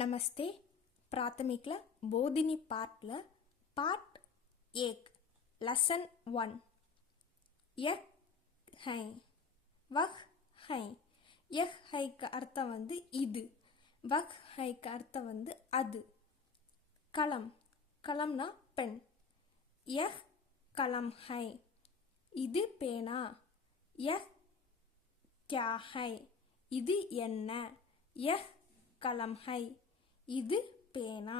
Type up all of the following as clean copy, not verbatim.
नमस्ते। प्राथमिकला Bodhini पार्टला part 1 lesson 1 यह है वह है यह है का अर्थ வந்து இது वह है का अर्थ வந்து அது कलम कलमना पेन यह कलम है இது பேனா यह क्या है இது என்ன यह कलम है இது பேனா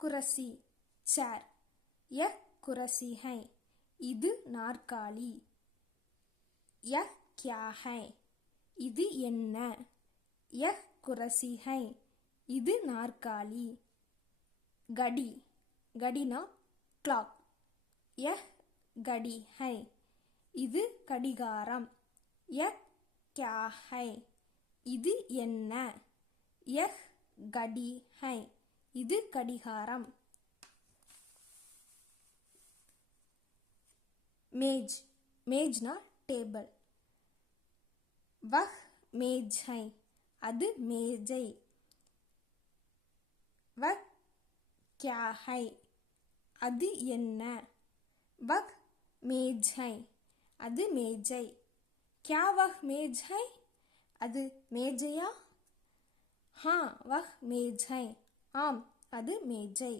कुर्सी चेयर यह कुर्सी है இது நாற்காலி यह क्या है இது என்ன यह कुर्सी है இது நாற்காலி घड़ी घड़ीना क्लॉक यह घड़ी है இது கடிகாரம் यह क्या है இது என்ன यह घड़ी है இது கடிகாரம் मेज मेजना टेबल वह मेज है அது மேஜை वह क्या है அது என்ன वह मेज है அது மேஜை क्या वह मेज है அது மேஜையா हाँ वह मेज है आम அது மேஜை